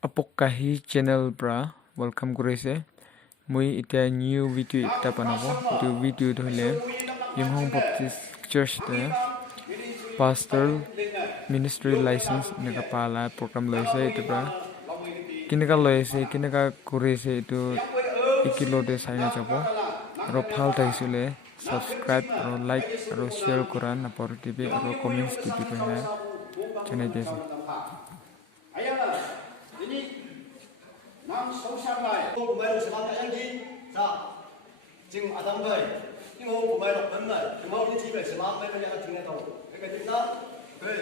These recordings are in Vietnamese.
Apokahi channel pra welcome kuraise mui itia new video ekta banabo etu video dhole Yunghong Baptist Church te pastoral ministry license neka pala program loise etu pra kineka loise kineka kuraise etu ikilo de saina jabo aro phal taisule subscribe aro like aro share kora na por tv aro comments ki dibe na chanai dese nam sống sang lại cô của mày là làm cái gì sao chừng ở trong người nhưng hôm của mày là vấn này chúng hôm đi chi về làm mày bây giờ chừng này tàu cái chuyện đó về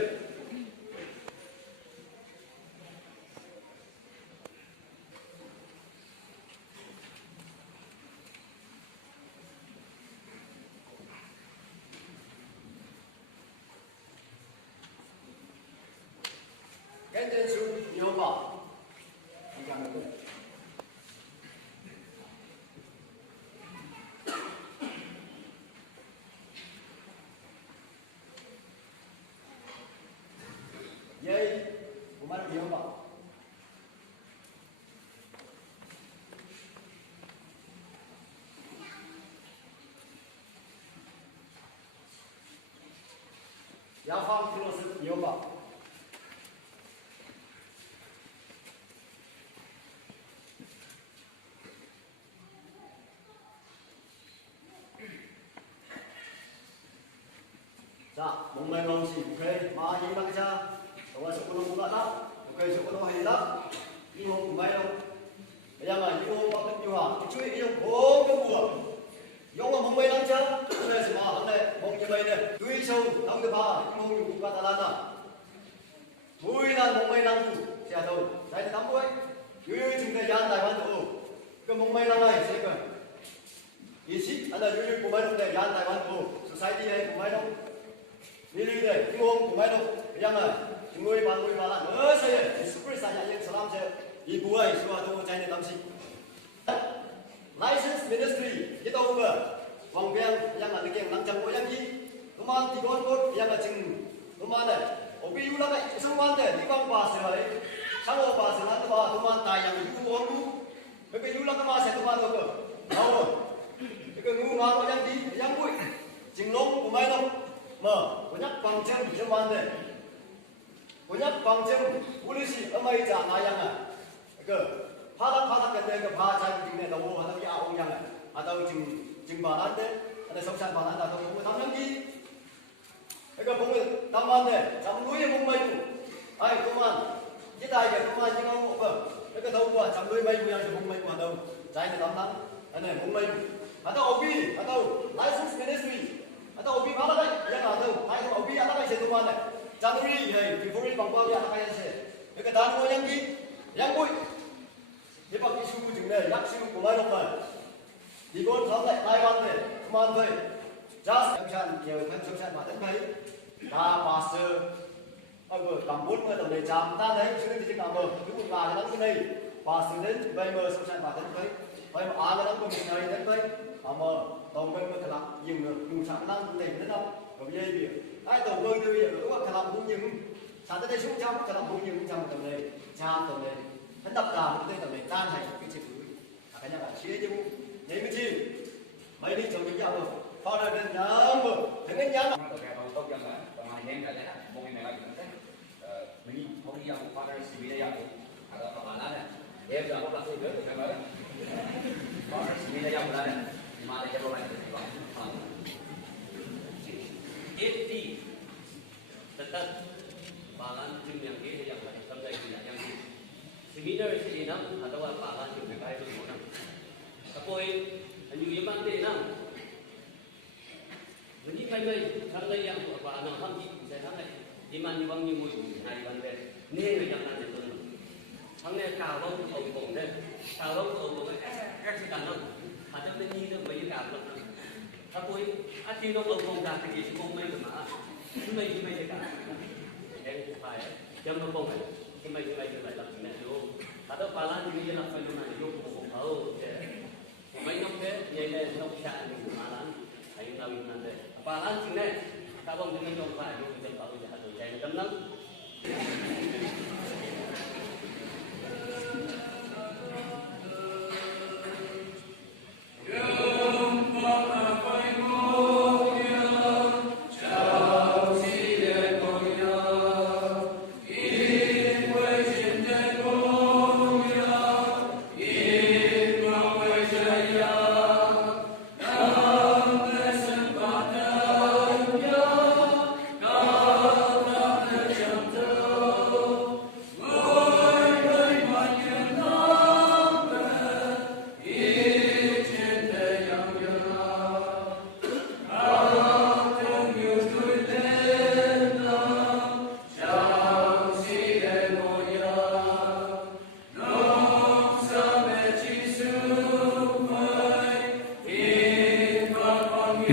cái tên số nhiều bảo dây của mắt nhiều bảo giáo phong philosophy nhiều bảo 자, 목매 명시, 오케이. 많이 막자. 너가 저거로 뭐가다? 오케이, 저거로 하이다. 이거 뭐가요? 왜냐면 이거 bakit 유하. 주의 이용 보고 부어. 용어 목매 남자. 그래서 막 한데 목매 매네. 두이성 남게 봐. 이거 누가 달라나. 무이난 목매 남주. 자도. 자이제 남보이. 유유 증대 얀 다이완도. 그 목매 남아 있으니까. 이십 하나 유유 목매인데 얀 다이완도. 소사이티에 목매로 Ini deh, ibu kumai tu, jangan, cungui balan, saya, super saya yang salam saya, ibu ay, semua tu macam ni tamsi. License ministry, kita ubah, wang biang yang ada yang lancang boyang ni, rumah tiga orang yang ada cing, rumah deh, obi ulah kan, semua deh, di bang pasir ay, sama pasir nanti bah, rumah tayang ibu orang tu, obi ulah kan masih rumah tu ke, tahu, itu rumah boyang di, yang boy, cinglong kumai tu. 뭐 원약 방정 좀 왔네. 원약 방정 우리시 어머이자 나양아. 그 파닥 같은 그 바자 중에 너무 하는 게 아웅양아. 아다우 지금 바란데. 근데 성산 바란다 또 보고 담양기. 그러니까 보면 담만데 잠루이 목마이고. 아이 그만 이다 이게 그만 지금 뭐 그러니까 더우고 잠루이 마이고 양이 목마이고 하다우. 자이네 담나. 아니 목마이고. 아다 오비 아다우 라이선스 미니스트리 atau obi mana lagi yang ada, hai tu obi ada lagi satu mana, Januari hai, Februari bangkau dia ada lagi satu, mereka dah yang di, yang boy, dia pakai suku juga, yak suku kumai lokal, di bawah sampai Taiwan deh, kemana deh, just yang sana dia kan susah macam ni, dah pasal, apa kampung mana tu deh, jam dah deh, sudah jadi kampung, tu pun lah yang ni, pasal deh, bayar susah macam ni, bayar ada orang pun mencari deh, ama tàu bơi mà làm nhiều người dùng sản năng tiền đến đâu rồi dây biển ai tàu bơi đưa biển đúng không làm cũng nhiều sản tới đây xuống trong làm cũng nhiều trong tầm này cha tầm này hắn đập cả một tên tầm này tan thành cái chuyện cái nhà bạn chia chứ đấy mới chi mấy đi chồng đi nhau rồi pha ra đến nhám rồi thằng ấy nhám tốt dân là còn ai ném cái này một cái này là mình không đi ăn pha ra xì đây ăn ada apa mana này em giờ có là tôi nhớ được cái mới pha ra xì đây ăn ra này mà để cho bọn này được vào ít tetap balan jum yang ini yang lain sampai tidak yang ini seminar ini nam atau balan jum yang lain itu nam tapi anju yang mana nam ini kai sampai yang balan ham di saya sampai di mana bang ni mui hai bang deh ni yang mana itu nam hangnya kawang ông deh kawang ông các sự kiện nam ada penyi tu banyak apa? Tapi hati nak berfungsi tak kiri semua main cuma, cuma cakap. Yang apa? Jam berfungsi, cuma lah nak tu. Ada palan juga nak perlu nak hidup berfungsi. Main nak dia nak cakap ni palan, ayu nak nanti. Palan sini, kalau kita jom pakai, kita baru dah tu. Jangan tenang.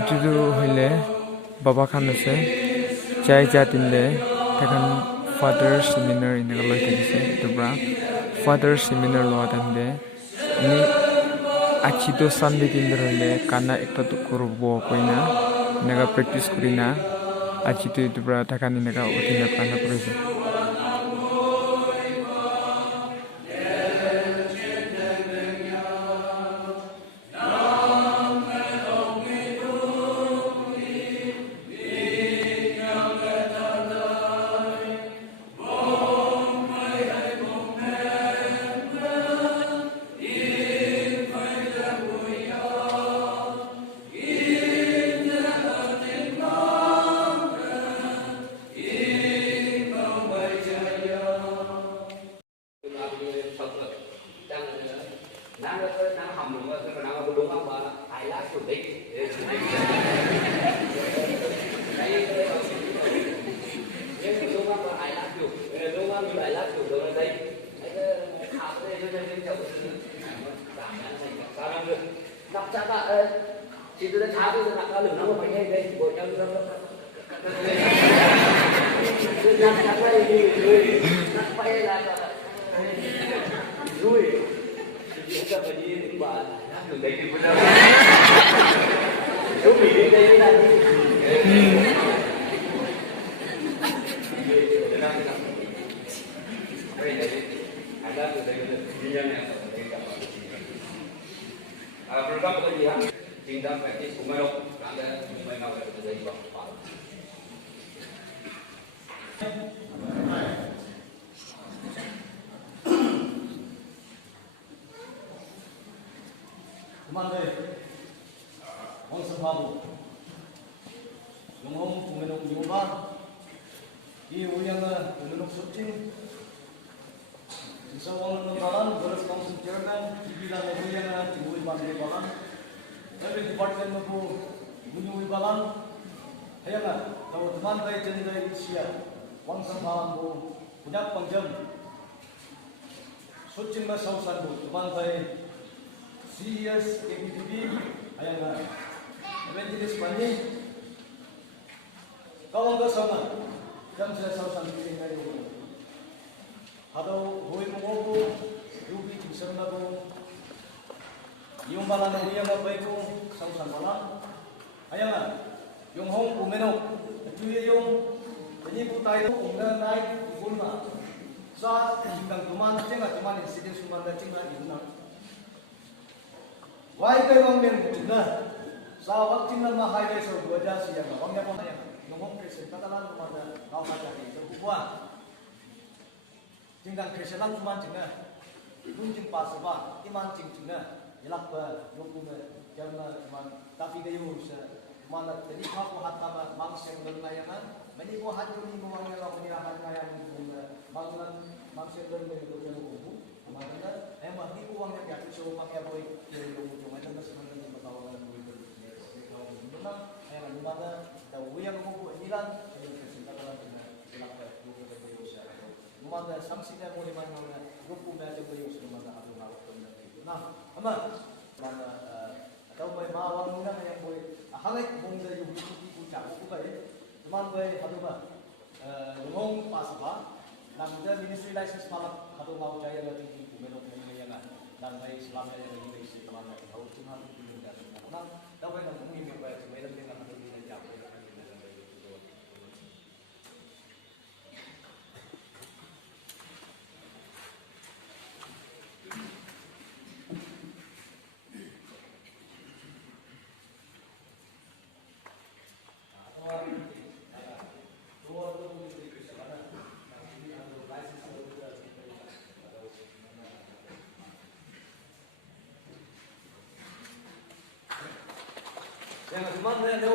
itu hile baba khan ase chai jatinle takhan father seminar in the loi thakise tobra father seminar lo atamde ni achito sunday din hile kana ekta to kurbo koina naga practice kurina achito tobra takhan naga utina kana korise Program pendidikan tinggal praktis umarok ada memang ada dari bapak. Kumande, Wang Sampabu, Yung Hong Pumenok Yuba, Uyang Pumenok Sucing, Isa Wang Nagalan, Boris Council Chairman, Ibilan Uyang Tibuy Bandre Balan, every department of Munyui Balan, Hayana, Tawa Mandai Jendai Isia, Wang Sampabu, Punyak Pangjam, Sucing Masausan, Mandai CES KPTB ayana evangelist pani kawang ka sama jam sa sausan pilih ngayon hado hoy mo ko rubi kisam na ko yung bala na uyang apay ko sausan bala ayana yung hong umeno ito yung ini po tayo unga night ibulma sa hinggang tuman incident sumanda chinga ibuna Why kay wang men butina sa waktin na highway sa Guaja siya na wang yapon na yung present katalan kumanda kau kaja ni so kuwa jinggang kreselan kuman jinga lunjing pasaba iman jingjinga ilak ba yokume jamna kuman tapi gayo sa kumanda jadi kapo hatama mangseng bernayangan mani ko hatu ni mo wang yala kunya hanayan mangunan mangseng bernayangan ko yung kubu kumanda emang di uang yang jatuh so pakai boy dari lu cuma itu sebenarnya berkawan boy memang yang mana tahu yang mau hilang ini kesempatan dengan silakan lu ke Indonesia memang sanksinya mau di mana grup aja boy semua ada nah aman mana atau boy mawang mana yang boy halek bung dari yuki puncak itu kayak teman boy hadu mah ngomong pas apa namanya ministry license malah hadu mau jaya lagi kumenok dan saya selama ini lagi isi mana tahu cuma itu tidak ada. Tahu yang mungkin yang baik sebenarnya dengan ada di dalam jawab. Yang cuma ada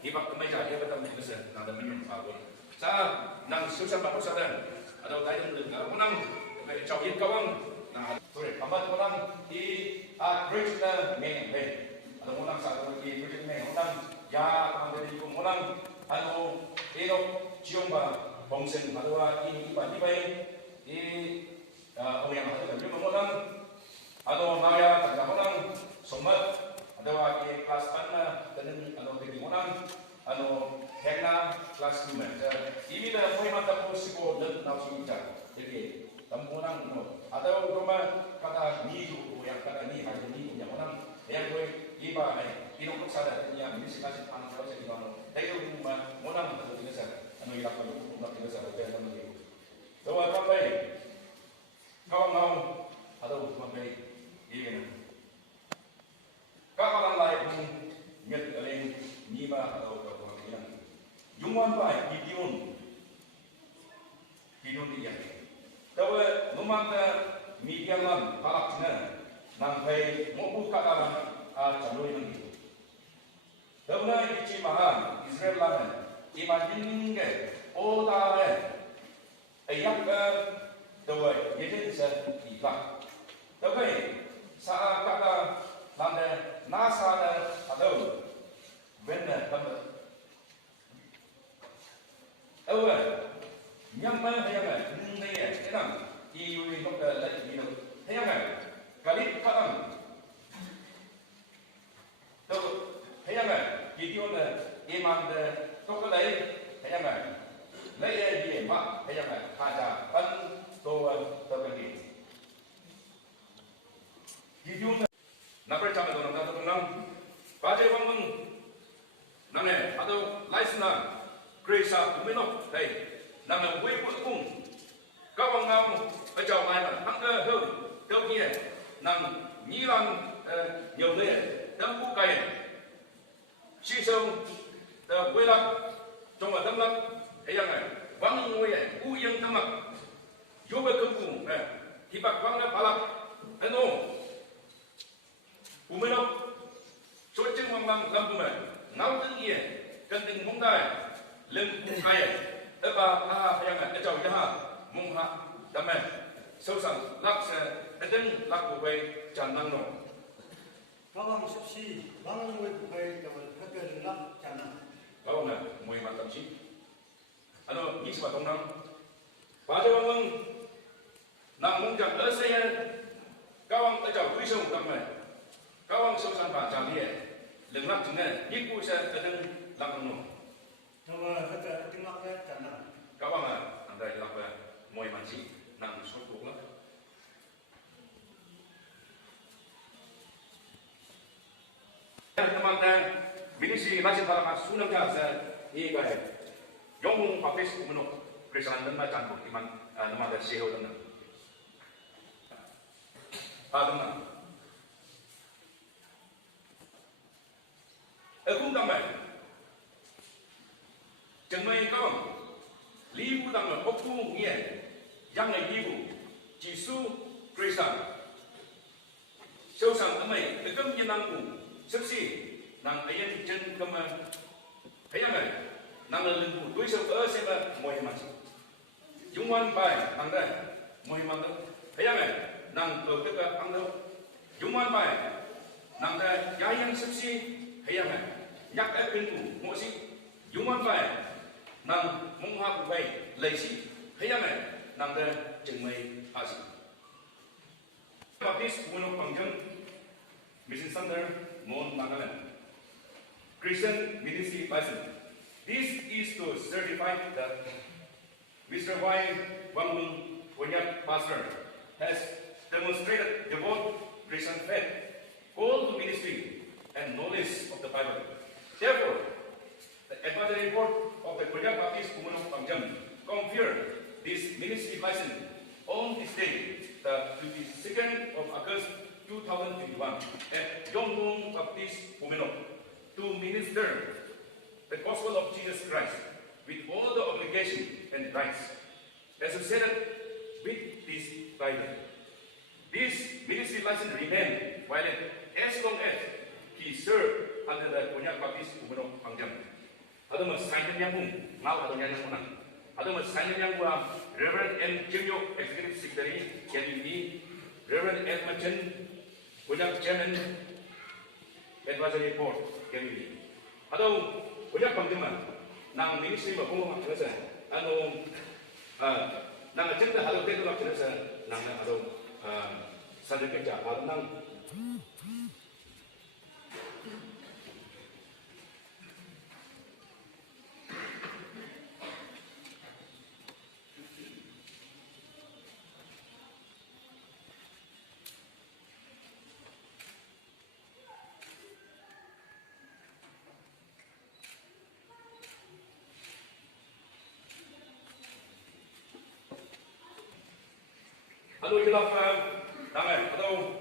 hibak kemai jadi betam bisa nada minum pabon sa nang susah pak sadan ada tayo ng unang chawin kawang na sorry kamat unang I bridge na main ada unang sa I bridge main unang ya kamang dari unang ano elok ciumba bongsen adawa I iba I yang ada yung unang ano maya tanda unang somat adawa I kelas 4 na dan ano dari unang ano hekna kelas 2 ini dah poin mata posiko dan nafsu ita jadi tampunang no atau rumah kata ni yang kata ni hari ni yang orang yang gue iba pinok sada yang ini sikasih anak kalau saya bilang tapi rumah orang atau tidak sada anu ilak anu rumah tidak sada dia anu itu doa kapai kau mau atau kapai ini kapalan lain nget kalian niba atau Jumwan baik Gideon dia. Tahu memang mediaman palaknya nampai mau katakan jalur ini. Tahu na ichi mahan Israel lawan imagine ke oda ayak tahu ini saya iba. Tahu saat kata landa nasa atau benar nhưng mà thấy không này cái nào yêu nó là gì đâu thấy không cái các bạn tôi thấy không chỉ tiêu là em ăn không có đấy thấy không lấy gì mà thấy không hà trà ăn tôi cái gì chỉ tiêu là nạp ra trong đó nó năm và chơi bóng bóng năm này bắt đầu lái xe Grace cũng nó đây làm là quê cuối cùng các ông ngao ở chào mai là thắng hơn đâu kia nằm nhí làm nhiều người đâm cú cây suy sâu quê lắm trong mà tâm lắm thấy rằng này vắng ngôi này u yên tâm lắm vô về cơm cùng thì bạc vắng là phá lắm anh ô cũng mới đâu số chứng hoàng làm của mình ngáo tự nhiên cần tình không đài lưng kai apa yang jauh dah mungha damai sâu sắc lắc sẽ đến lắc của về tràn năng nổ Kawan subsi bangun mulai bukai kawan hacker lak chana kau na mui mantap sih ano ni sebab tong nang pada bangun nang mungkin saya kawan jauh quý sông damai kawan sâu sắc và tràn địa lưng lắc chừng này ni ku sẽ đến lắc nổ Kawan hacker tinggal chana kawan anda lak mui mansi nang sokok lah teman-teman ministry masih dalam sunam jasa ini kaya yang habis menuk presiden dan macam buktiman nama dan CEO dan aduna aku tambah jangan kau libu tambah aku ni jangan libu jisu presiden siapa sampai dekam jenangku Siksi nang ayan jen kema ayam nang lembu dua sebab sebab moy macam jumwan bai nang dah moy macam ayam nang berkata angdo jumwan bai nang dah yang siksi ayam yak pintu mosi jumwan bai nang munghap bai lesi ayam nang dah jengmai asi habis punuk pangjang mission center Mon Nagaland. Christian Ministry License. This is to certify that Mr. Y. Wangun Ponyak Pastor has demonstrated devout Christian faith, call to ministry, and knowledge of the Bible. Therefore, the advisory board of the Ponyak Baptist Kumunok Pangjam conferred this ministry license on this day, the 22nd of August 2021 at Yongbong Baptist Pumenok to minister the gospel of Jesus Christ with all the obligation and rights associated with this Bible. This ministry license remained valid as long as he served under the Ponyak Baptist Pumenok Pangjam. ada mas sign yang pun ngau atau yang pun ada mas sign yang gua Reverend M Jimyo Executive Secretary KBB, Reverend M Machen punya Chairman Advisory Board KBB. Ada punya penggemar nang ministry berhubungan dengan anu nang agenda ada teknologi dengan nang ada saja kerja ada nang Aduh hilaf dangai atau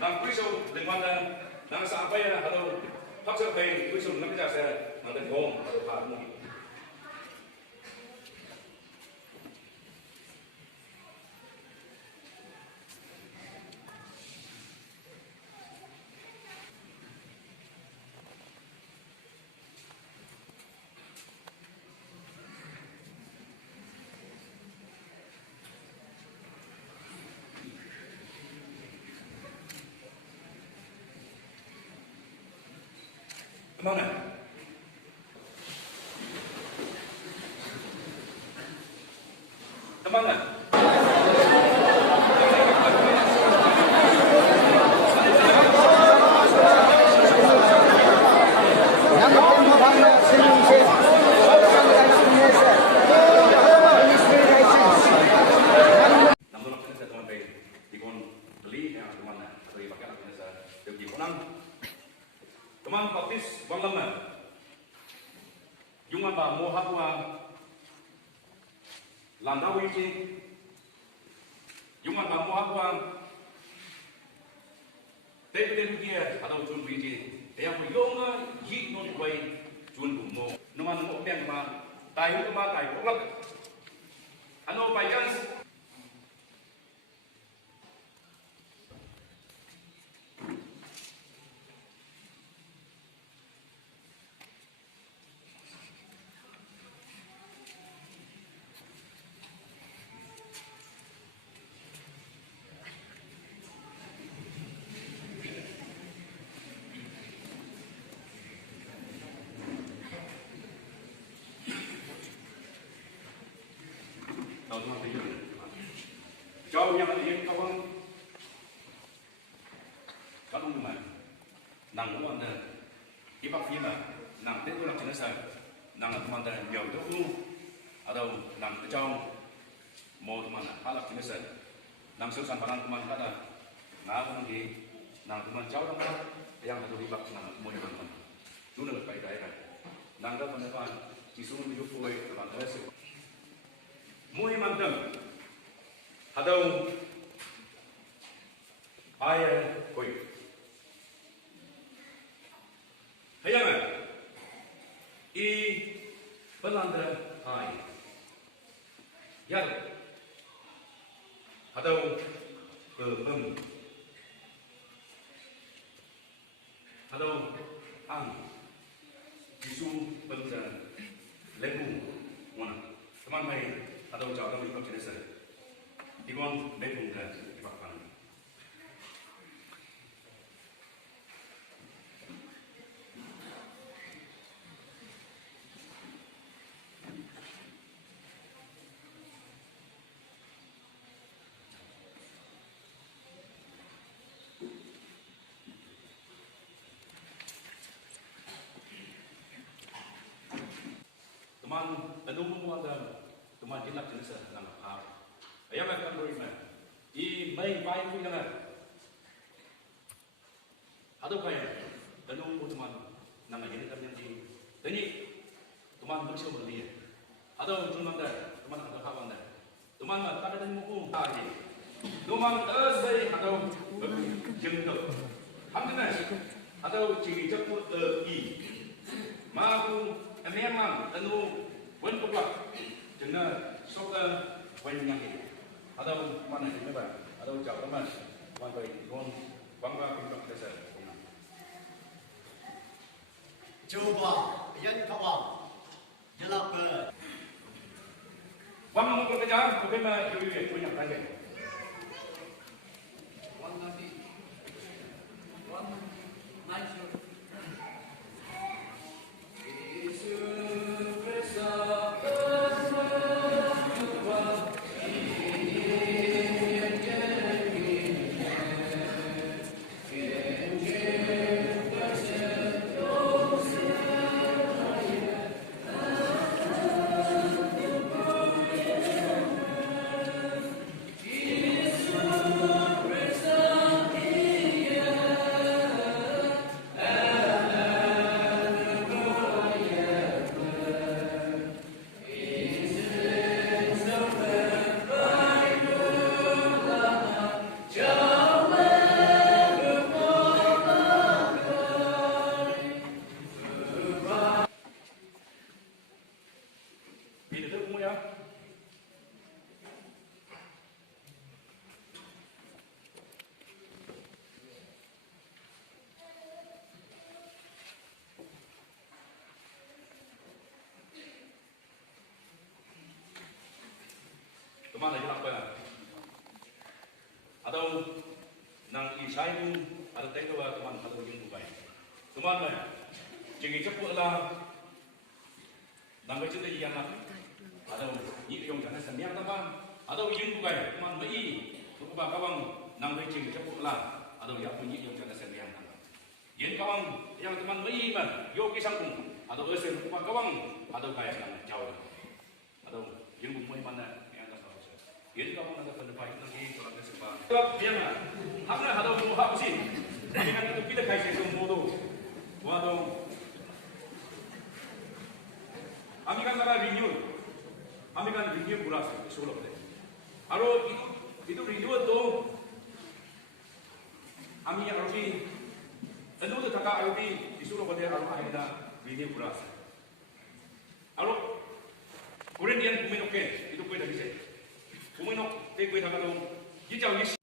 nang kuisau lingkungan nang sampai atau paksa pay kuisau nang jasa nang home atau harmoni. Mana? Mana? Teman baptis Bang Lama, Jungan Ba Mohakwa, Landawi Ji, Jungan Ba Mohakwa, David dia atau Jun Biji, yang Yonga Yi Non Wei Jun Bumo, Numan Mokbian Ma, Tayu Ma Tayu Lak, Ano Bayans. Jauh yang lain kawan, kalau mana, nang mana, ibak fina, nang tentu nak jenis nang mana jauh tu, atau nang kejauh, mau mana, halak jenis nang susan barang teman kata, nang lagi, nang teman jauh mana, yang satu ibak nang mau yang mana, tu nak baik baik, nang dah mana kan, kisah hidup kue, teman terus. Mui mandam, hadau ayah koi. Hayang, I Belanda ay, yar, hadau kebem, hadau ang, isu Belanda, lebu, mana, teman main. Atau jauh lebih kau jenis saya, Iwan Bepung dan Ibakan. Teman, tentu pun ada. Teman jinak jenis nang apa? Ayam akan beriman. I main baik pun jangan. Ada kaya. Tenung pun teman nang ini kan yang di. Ini teman bersih berlian. Ada teman dah, teman ada kawan dah. Teman mah ada yang muku. Aje. Teman terus ada jengkel. Hamdan ada ciri ceput I. Maku memang tenung pun kuat. Jangan soal wanyang atau mana ini pak atau jauh teman mana ini bangga pintar desa. Coba yang kawan Vâng, một cái giá của bên mà yêu của nhà ta vậy. Kemana jalan apa? Atau nang isai pun ada tengok bahawa teman atau yang bukan. Kemana? Jangan cepat lah. Nang baca tu yang nak. Atau ni yang jangan senian teman. Atau yang bukan. Teman mai. Tuku kawang nang baca cepat lah. Atau yang punya yang jangan senian teman. Yang kawang yang teman mai man. Yogi sangkung. Atau esok tuku kawang. Atau kaya nang jauh. Atau yang bukan mana? Jadi kamu nak terdepan lagi kalau ada sebab. Sebab dia nak, hamna ada buah apa sih? Dengan itu kita kaji semua tu, waduh. Kami kan cara review bulas, solo deh. Kalau itu review tu, kami yang harus itu tu tak harus disuruh pada harus ada review bulas. Kalau kemudian dia kumin okey, itu kuih dah bisa. Kuminok, take away the